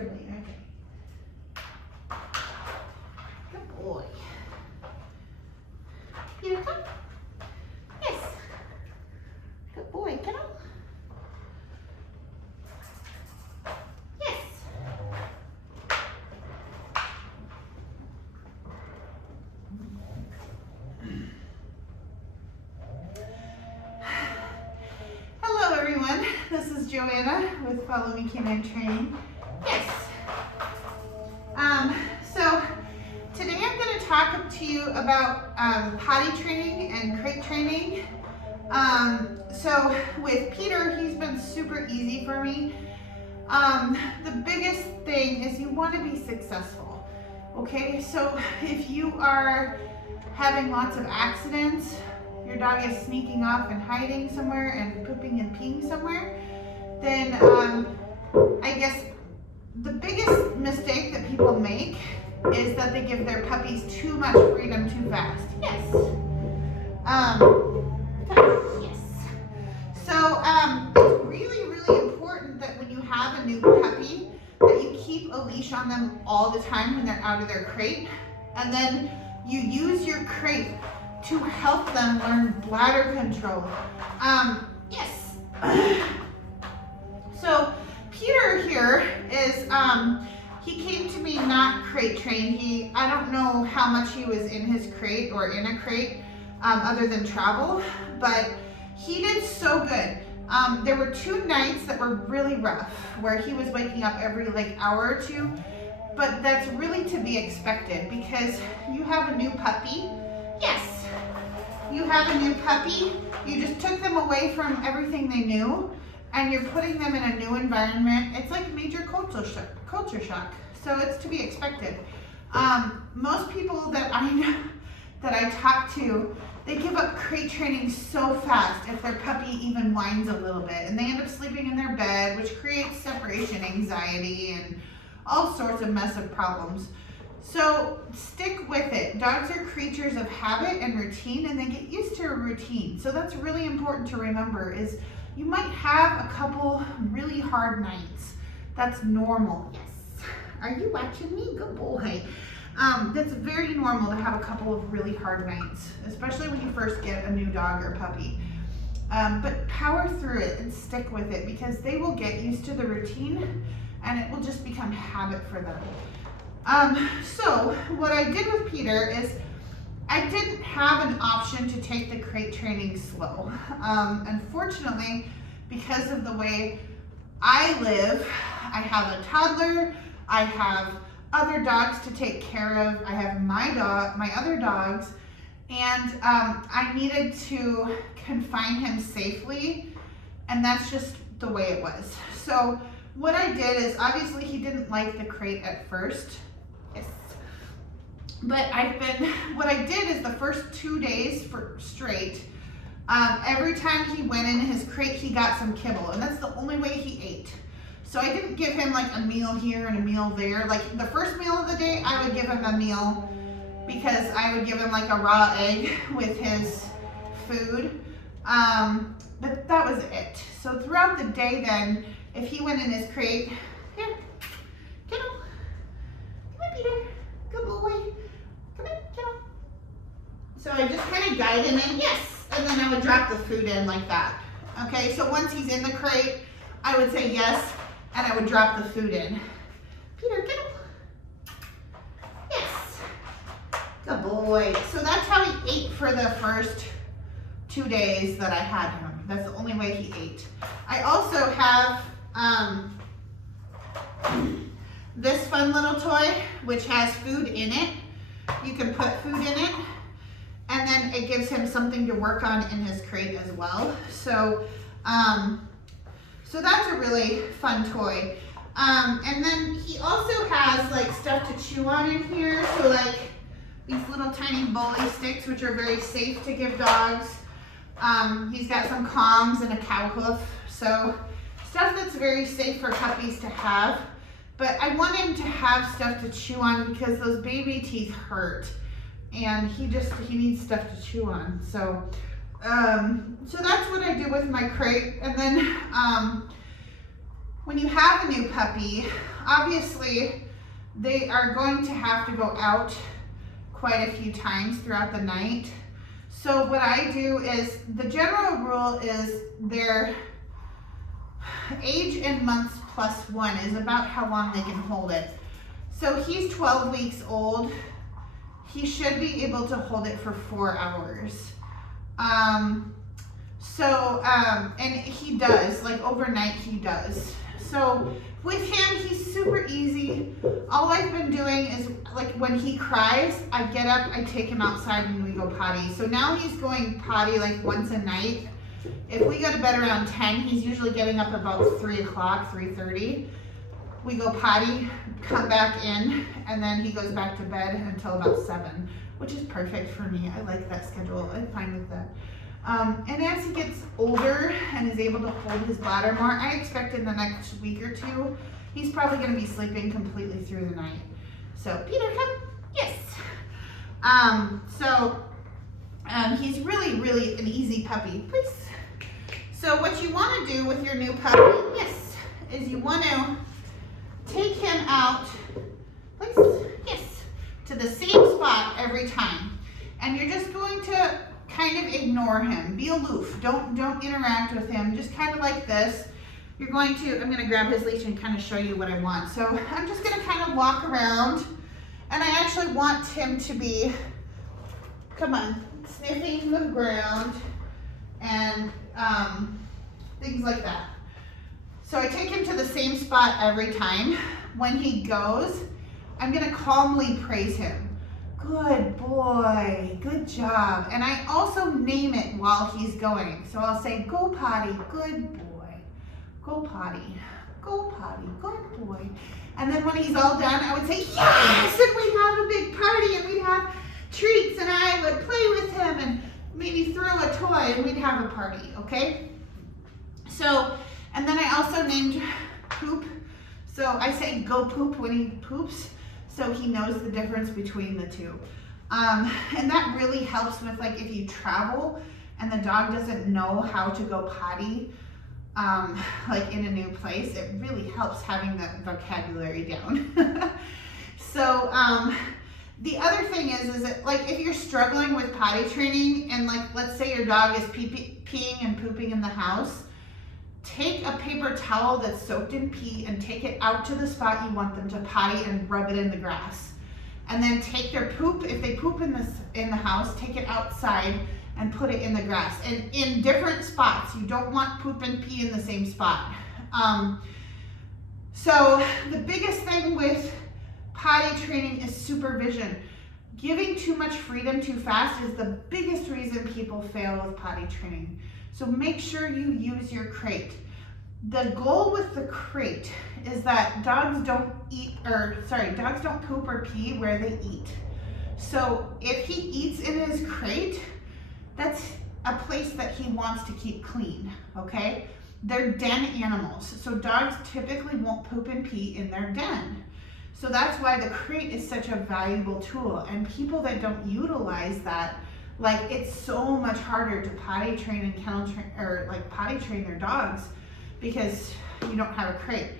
comfortably. Okay. Good boy. Peter, come. Yes. Good boy. Get on. Yes. Hello, everyone. This is Joanna with Follow Me Canine Training. Yes. So today I'm going to talk to you about potty training and crate training. So with Peter, he's been super easy for me. The biggest thing is you want to be successful. Okay, so if you are having lots of accidents, your dog is sneaking off and hiding somewhere and pooping and peeing somewhere, then I guess the biggest mistake that people make is that they give their puppies too much freedom too fast. Yes. Yes. So it's really, really important that when you have a new puppy, that you keep a leash on them all the time when they're out of their crate, and then you use your crate to help them learn bladder control. Yes. So Peter here is, he came to me not crate trained. I don't know how much he was in his crate or in a crate other than travel, but he did so good. There were 2 nights that were really rough where he was waking up every hour or 2, but that's really to be expected because you have a new puppy. Yes, you have a new puppy. You just took them away from everything they knew and you're putting them in a new environment. It's like major culture shock. So it's to be expected. Most people that I know, that I talk to, they give up crate training so fast if their puppy even whines a little bit, and they end up sleeping in their bed, which creates separation anxiety and all sorts of mess of problems. So stick with it. Dogs are creatures of habit and routine, and they get used to a routine. So that's really important to remember is you might have a couple really hard nights. That's normal. Yes. Are you watching me? Good boy. That's very normal to have a couple of really hard nights, especially when you first get a new dog or puppy. But power through it and stick with it because they will get used to the routine and it will just become habit for them. So what I did with Peter is I didn't have an option to take the crate training slow. Unfortunately, because of the way I live, I have a toddler, I have other dogs to take care of, I have my other dogs, and I needed to confine him safely, and that's just the way it was. So what I did is, obviously he didn't like the crate at first. Yes. But what I did is the first 2 days straight, every time he went in his crate, he got some kibble, and that's the only way he ate. So I didn't give him a meal here and a meal there. The first meal of the day, I would give him a meal because I would give him a raw egg with his food. But that was it. So throughout the day then, if he went in his crate, here, get him. Come on, Peter. Good boy. Come in, get him. So I just kind of guide him in, yes. And then I would drop the food in like that. Okay, so once he's in the crate, I would say yes, and I would drop the food in. Peter, get him. Yes. Good boy. So that's how he ate for the first 2 days that I had him. That's the only way he ate. I also have this fun little toy, which has food in it. You can put food in it, and then it gives him something to work on in his crate as well. So, so that's a really fun toy. And then he also has stuff to chew on in here. So these little tiny bully sticks, which are very safe to give dogs. He's got some Kongs and a cow hoof. So stuff that's very safe for puppies to have. But I want him to have stuff to chew on because those baby teeth hurt. And he needs stuff to chew on. So, so that's what I do with my crate. And then when you have a new puppy, obviously they are going to have to go out quite a few times throughout the night. So what I do is, the general rule is their age in months +1 is about how long they can hold it. So he's 12 weeks old. He should be able to hold it for 4 hours. And he does, like overnight he does. So with him, he's super easy. All I've been doing is, like, when he cries, I get up, I take him outside and we go potty. So now he's going potty like once a night. If we go to bed around 10, he's usually getting up about 3 o'clock, 3:30. We go potty, come back in, and then he goes back to bed until about 7, which is perfect for me. I like that schedule. I'm fine with that. And as he gets older and is able to hold his bladder more, I expect in the next week or 2, he's probably going to be sleeping completely through the night. So, Peter, come. Yes. He's really, really an easy puppy. Please. So what you want to do with your new puppy, yes, is you want to take him out, please, yes, to the same spot every time. And you're just going to kind of ignore him. Be aloof. Don't interact with him. Just kind of like this. You're going to, I'm going to grab his leash and kind of show you what I want. So I'm just going to kind of walk around, and I actually want him to be, come on, sniffing the ground and things like that. So I take him to the same spot every time. When he goes, I'm going to calmly praise him. Good boy, good job. And I also name it while he's going. So I'll say, go potty, good boy. Go potty, good boy. And then when he's all done, I would say, yes! And we'd have a big party, and we'd have treats, and I would play with him and maybe throw a toy, and we'd have a party, okay? So, and then I also named poop. So I say go poop when he poops, so he knows the difference between the two. And that really helps with, like, if you travel and the dog doesn't know how to go potty, like in a new place, it really helps having that vocabulary down. So the other thing is that, like, if you're struggling with potty training and, like, let's say your dog is peeing and pooping in the house, take a paper towel that's soaked in pee and take it out to the spot you want them to potty and rub it in the grass. And then take their poop, if they poop in the house, take it outside and put it in the grass. And in different spots. You don't want poop and pee in the same spot. So the biggest thing with potty training is supervision. Giving too much freedom too fast is the biggest reason people fail with potty training. So make sure you use your crate. The goal with the crate is that dogs don't poop or pee where they eat. So if he eats in his crate, that's a place that he wants to keep clean, okay? They're den animals, so dogs typically won't poop and pee in their den. So that's why the crate is such a valuable tool, and people that don't utilize that, like, it's so much harder to potty train and kennel train, or like potty train their dogs, because you don't have a crate.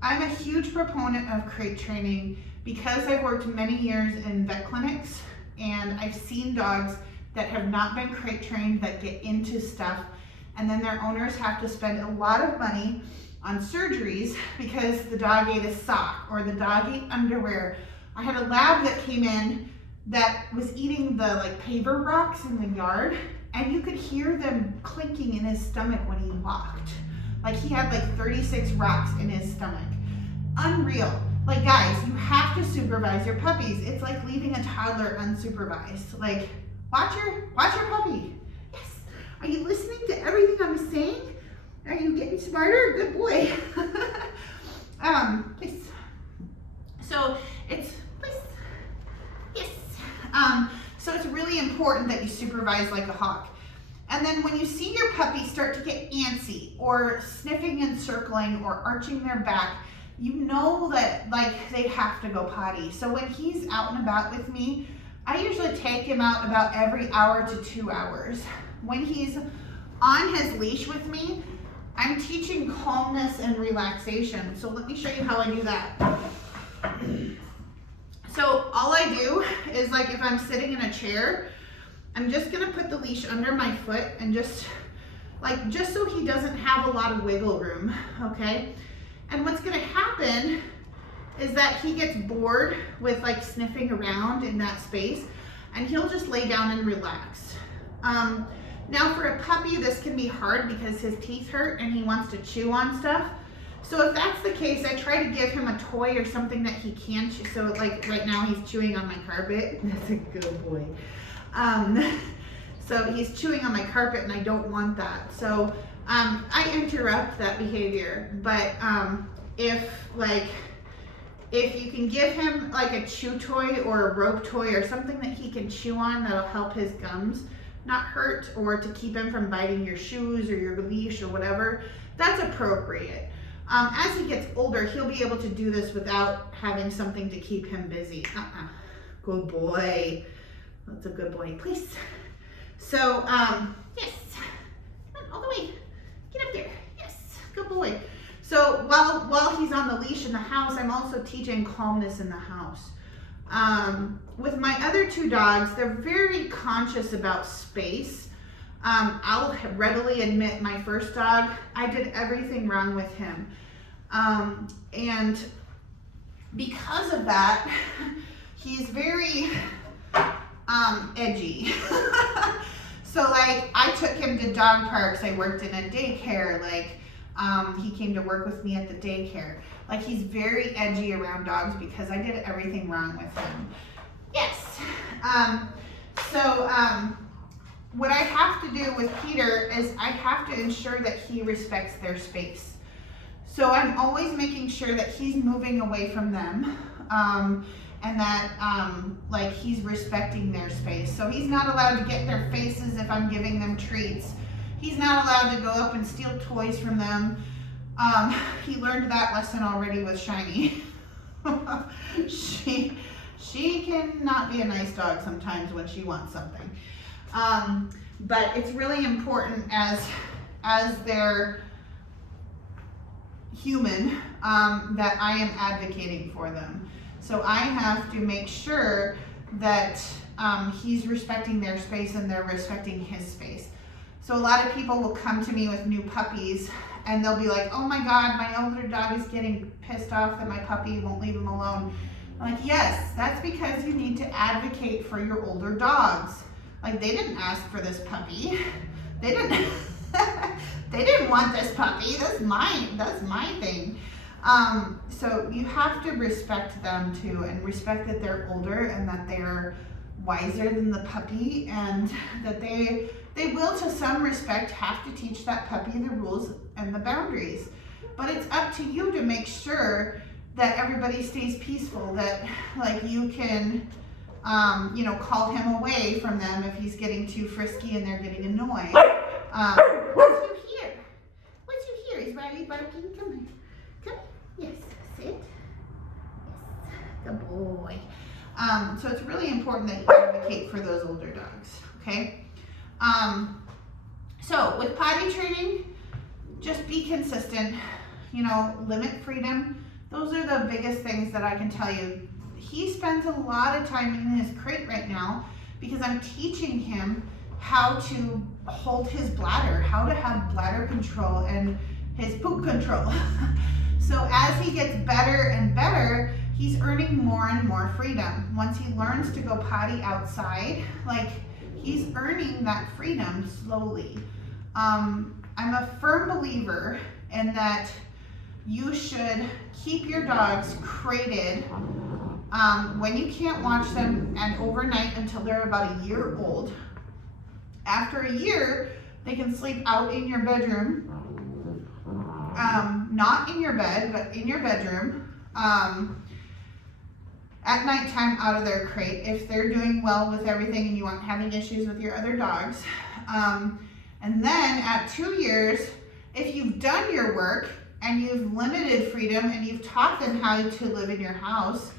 I'm a huge proponent of crate training because I've worked many years in vet clinics, and I've seen dogs that have not been crate trained that get into stuff, and then their owners have to spend a lot of money on surgeries because the dog ate a sock or the dog ate underwear. I had a lab that came in that was eating the, like, paver rocks in the yard, and you could hear them clinking in his stomach when he walked. Like, he had like 36 rocks in his stomach. Unreal. Like, guys, you have to supervise your puppies. It's like leaving a toddler unsupervised. Like, watch your puppy. Yes. Are you listening to everything I'm saying? Are you getting smarter? Good boy. Please. So it's, please. Yes. So it's really important that you supervise like a hawk. And then when you see your puppy start to get antsy or sniffing and circling or arching their back, you know that, like, they have to go potty. So when he's out and about with me, I usually take him out about every hour to 2 hours. When he's on his leash with me, I'm teaching calmness and relaxation. So let me show you how I do that. So all I do is, like, if I'm sitting in a chair, I'm just gonna put the leash under my foot and just so he doesn't have a lot of wiggle room, okay? And what's gonna happen is that he gets bored with like sniffing around in that space, and he'll just lay down and relax. Now for a puppy, this can be hard because his teeth hurt and he wants to chew on stuff. So if that's the case, I try to give him a toy or something that he can chew. So like right now he's chewing on my carpet. That's a good boy. So he's chewing on my carpet and I don't want that. So I interrupt that behavior. But if you can give him like a chew toy or a rope toy or something that he can chew on that'll help his gums not hurt, or to keep him from biting your shoes or your leash or whatever, that's appropriate. As he gets older, he'll be able to do this without having something to keep him busy. Good boy. That's a good boy. Please. So, yes. Come on, all the way. Get up there. Yes. Good boy. So while he's on the leash in the house, I'm also teaching calmness in the house. With my other two dogs, they're very conscious about space. I'll readily admit my first dog, I did everything wrong with him. And because of that, he's very edgy. So like I took him to dog parks, I worked in a daycare, like he came to work with me at the daycare. Like he's very edgy around dogs because I did everything wrong with him. Yes. What I have to do with Peter is I have to ensure that he respects their space. So I'm always making sure that he's moving away from them, and that like he's respecting their space. So he's not allowed to get in their faces if I'm giving them treats. He's not allowed to go up and steal toys from them. He learned that lesson already with Shiny. She can not be a nice dog sometimes when she wants something. But it's really important as their human that I am advocating for them. So I have to make sure that he's respecting their space and they're respecting his space. So a lot of people will come to me with new puppies and they'll be like, oh my God, my older dog is getting pissed off that my puppy won't leave him alone. I'm like, yes, that's because you need to advocate for your older dogs. Like they didn't ask for this puppy. They didn't they didn't want this puppy. That's my thing. So you have to respect them too, and respect that they're older and that they're wiser than the puppy, and that they will to some respect have to teach that puppy the rules and the boundaries. But it's up to you to make sure that everybody stays peaceful, that like you can call him away from them if he's getting too frisky and they're getting annoyed. What's you here? What's you here? Is Riley barking? Come on. Come. Yes. Sit. Yes. Good boy. So it's really important that you advocate for those older dogs. Okay. So with potty training, just be consistent. Limit freedom. Those are the biggest things that I can tell you. He spends a lot of time in his crate right now because I'm teaching him how to hold his bladder, how to have bladder control and his poop control. So as he gets better and better, he's earning more and more freedom. Once he learns to go potty outside, like he's earning that freedom slowly. I'm a firm believer in that you should keep your dogs crated when you can't watch them and overnight until they're about a year old. After a year, they can sleep out in your bedroom, not in your bed, but in your bedroom, at nighttime out of their crate if they're doing well with everything and you aren't having issues with your other dogs. And then at 2 years, if you've done your work and you've limited freedom and you've taught them how to live in your house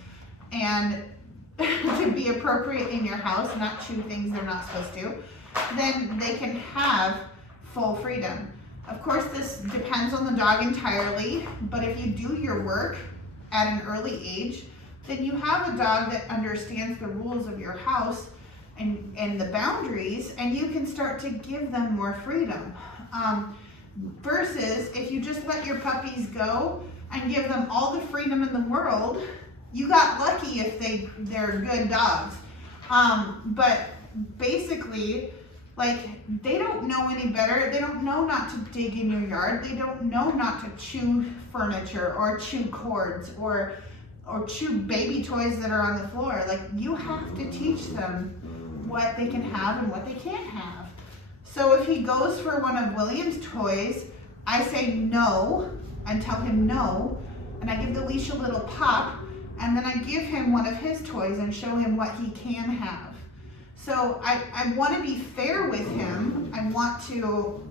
and to be appropriate in your house, not chew things they're not supposed to, then they can have full freedom. Of course, this depends on the dog entirely, but if you do your work at an early age, then you have a dog that understands the rules of your house and the boundaries, and you can start to give them more freedom. Versus if you just let your puppies go and give them all the freedom in the world, you got lucky if they're good dogs. But basically, like, they don't know any better. They don't know not to dig in your yard. They don't know not to chew furniture or chew cords or chew baby toys that are on the floor. Like, you have to teach them what they can have and what they can't have. So if he goes for one of William's toys, I say no and tell him no, and I give the leash a little pop, and then I give him one of his toys and show him what he can have. So I want to be fair with him. I want to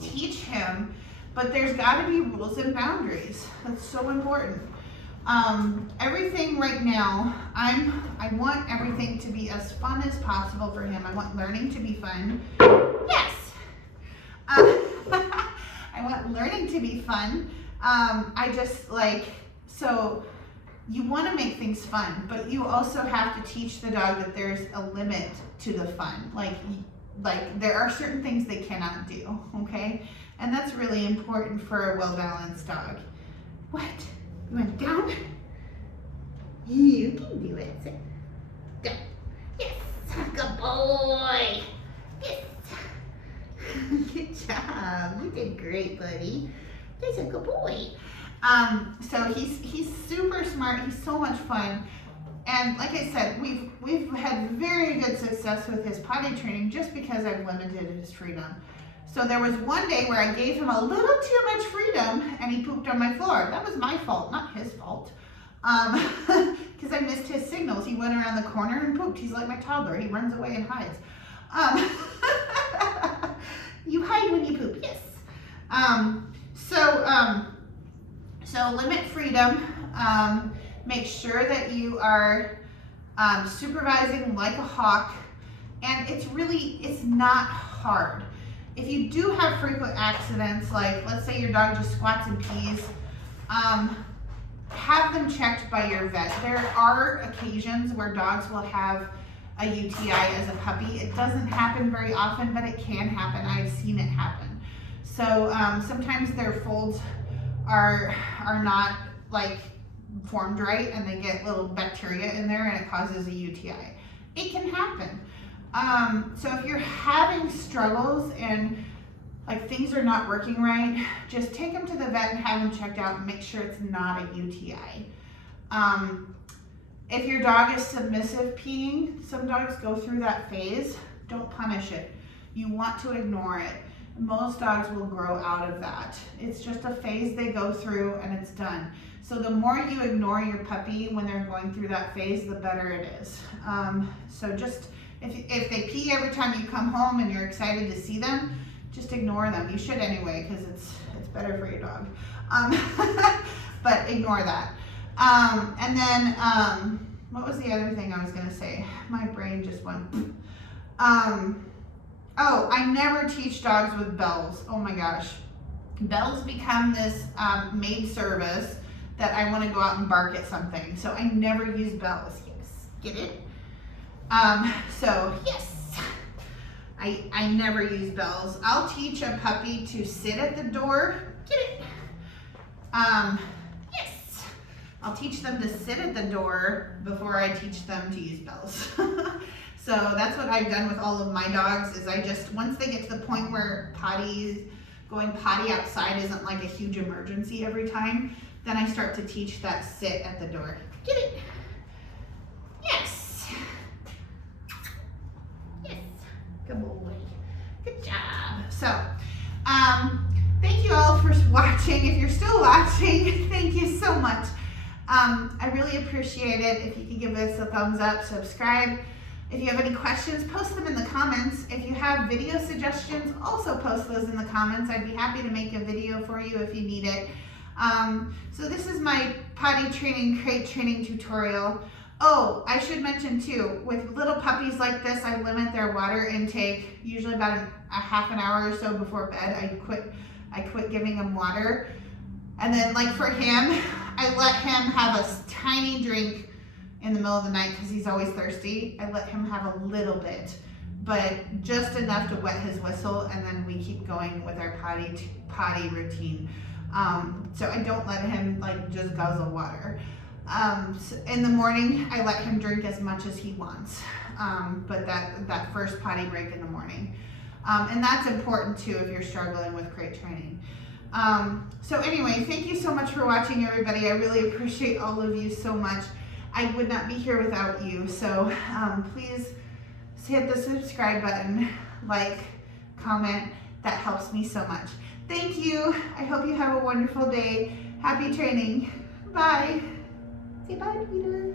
teach him, but there's got to be rules and boundaries. That's so important. Everything right now, I want everything to be as fun as possible for him. I want learning to be fun. Yes. I want learning to be fun. I just so you want to make things fun, but you also have to teach the dog that there's a limit to the fun. Like there are certain things they cannot do, okay? And that's really important for a well-balanced dog. What? You went down? You can do it. Down. Yes. Good boy. Yes. Good job. You did great, buddy. He's a good boy. So he's super smart. He's so much fun. And like I said, we've had very good success with his potty training just because I've limited his freedom. So there was one day where I gave him a little too much freedom and he pooped on my floor. That was my fault, not his fault. Because I missed his signals. He went around the corner and pooped. He's like my toddler. He runs away and hides. You hide when you poop, yes. So limit freedom. Make sure that you are supervising like a hawk. And it's not hard. If you do have frequent accidents, like let's say your dog just squats and pees, have them checked by your vet. There are occasions where dogs will have a UTI as a puppy. It doesn't happen very often, but it can happen. I've seen it happen. So sometimes their folds are not like formed right, and they get little bacteria in there and it causes a UTI. It can happen. So if you're having struggles and like things are not working right, just take them to the vet and have them checked out and make sure it's not a UTI. If your dog is submissive peeing, some dogs go through that phase. Don't punish it. You want to ignore it. Most dogs will grow out of that. It's just a phase they go through and it's done. So the more you ignore your puppy when they're going through that phase, the better it is. So just if they pee every time you come home and you're excited to see them, just ignore them. You should anyway, because it's better for your dog. But ignore that. And then what was the other thing I was gonna say? My brain just went. Oh, I never teach dogs with bells. Oh my gosh. Bells become this maid service that I want to go out and bark at something. So I never use bells. Yes, get it? So yes, I never use bells. I'll teach a puppy to sit at the door. Get it? Yes. I'll teach them to sit at the door before I teach them to use bells. So that's what I've done with all of my dogs is once they get to the point where going potty outside isn't like a huge emergency every time, then I start to teach that sit at the door. Get it? Yes. Yes. Good boy. Good job. So, thank you all for watching. If you're still watching, thank you so much. I really appreciate it. If you could give us a thumbs up, subscribe. If you have any questions, post them in the comments. If you have video suggestions, also post those in the comments. I'd be happy to make a video for you if you need it. So this is my potty training, crate training tutorial. Oh, I should mention too, with little puppies like this, I limit their water intake, usually about a half an hour or so before bed. I quit giving him water. And then like for him, I let him have a tiny drink in the middle of the night because he's always thirsty. I let him have a little bit, but just enough to wet his whistle, and then we keep going with our potty routine. So I don't let him like just guzzle water. So in the morning, I let him drink as much as he wants, but that first potty break in the morning. And that's important too if you're struggling with crate training. So anyway, thank you so much for watching, everybody. I really appreciate all of you so much. I would not be here without you. So please hit the subscribe button, like, comment. That helps me so much. Thank you. I hope you have a wonderful day. Happy training. Bye. Say bye, Peter.